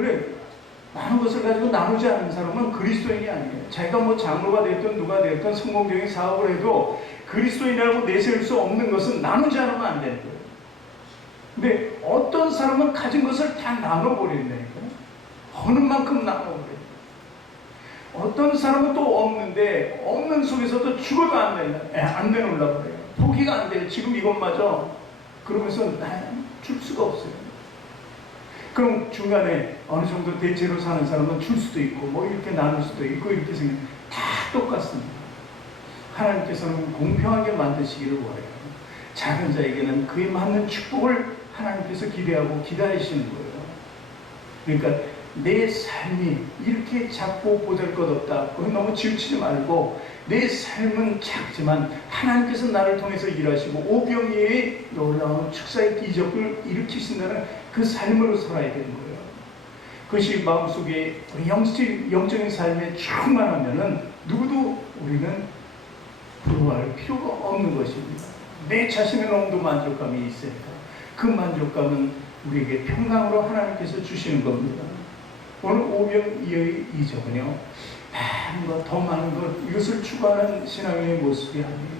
많은 것을 가지고 나누지 않는 사람은 그리스도인이 아니에요. 자기가 뭐 장로가 됐든 누가 됐든 성공적인 사업을 해도 그리스도인이라고 내세울 수 없는 것은 나누지 않으면 안 되는 거예요. 근데 어떤 사람은 가진 것을 다 나눠버린다니까요. 어느 만큼 나눠버려요. 어떤 사람은 또 없는데, 없는 속에서도 죽어도 안 내놓으려고 그래요. 포기가 안 돼요. 지금 이것마저. 그러면서 줄 수가 없어요. 그럼 중간에 어느 정도 대체로 사는 사람은 줄 수도 있고, 뭐 이렇게 나눌 수도 있고, 이렇게 생각, 다 똑같습니다. 하나님께서는 공평하게 만드시기를 원해요. 작은 자에게는 그에 맞는 축복을 하나님께서 기대하고 기다리시는 거예요. 그러니까 내 삶이 이렇게 작고 보잘것없다, 그건 너무 지우치지 말고, 내 삶은 작지만 하나님께서 나를 통해서 일하시고 오병이의 놀라운 축사의 기적을 일으키신다는 그 삶으로 살아야 되는 거예요. 그것이 마음속에 우리 영적인 삶에 충만하면은 누구도 우리는 부러워할 필요가 없는 것입니다. 내 자신의 너무도 만족감이 있으니까 그 만족감은 우리에게 평강으로 하나님께서 주시는 겁니다. 오늘 오병이의 이적은요, 많은 것, 더 많은 것, 이것을 추구하는 신앙의 모습이 아닙니다.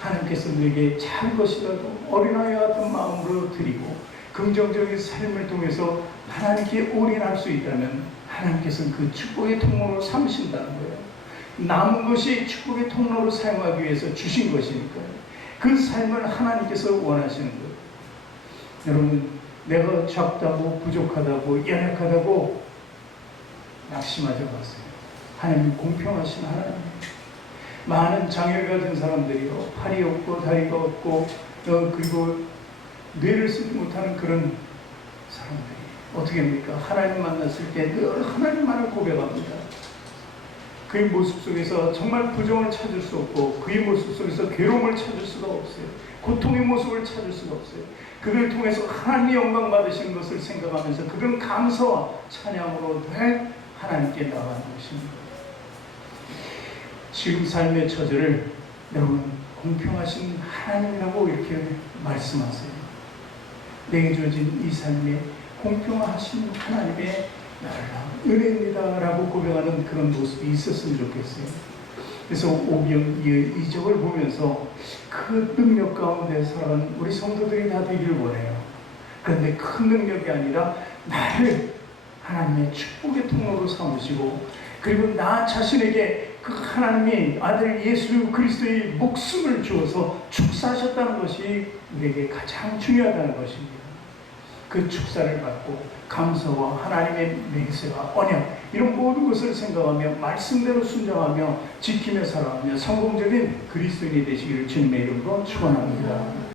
하나님께서 우리에게 작은 것이라도 어린아이와 같은 마음으로 드리고 긍정적인 삶을 통해서 하나님께 올인할 수 있다면 하나님께서는 그 축복의 통로로 삼으신다는 거예요. 남은 것이 축복의 통로로 사용하기 위해서 주신 것이니까요. 그 삶을 하나님께서 원하시는 거예요. 여러분, 내가 작다고 부족하다고 연약하다고 낙심하지 마세요. 하나님 공평하신 하나님. 많은 장애를 가진 사람들이요, 팔이 없고 다리가 없고 그리고 뇌를 쓰지 못하는 그런 사람들이 어떻게 합니까? 하나님 만났을 때 늘 하나님만을 고백합니다. 그의 모습 속에서 정말 부정을 찾을 수 없고, 그의 모습 속에서 괴로움을 찾을 수가 없어요. 고통의 모습을 찾을 수가 없어요. 그를 통해서 하나님의 영광 받으시는 것을 생각하면서 그런 감사와 찬양으로 늘 하나님께 나가는 것입니다. 지금 삶의 처지를 여러분 공평하신 하나님이라고 이렇게 말씀하세요. 내게 주어진 이 삶에 공평하신 하나님의 은혜입니다 라고 고백하는 그런 모습이 있었으면 좋겠어요. 그래서 오병이의 이적을 보면서 그 능력 가운데 살아가는 우리 성도들이 다 되기를 원해요. 그런데 큰 능력이 아니라 나를 하나님의 축복의 통로로 삼으시고, 그리고 나 자신에게 그 하나님이 아들 예수 그리스도의 목숨을 주어서 축사하셨다는 것이 우리에게 가장 중요하다는 것입니다. 그 축사를 받고 감사와 하나님의 맹세와 언약, 이런 모든 것을 생각하며 말씀대로 순종하며 지키며 살아가며 성공적인 그리스도인이 되시기를 주님의 이름으로 축원합니다.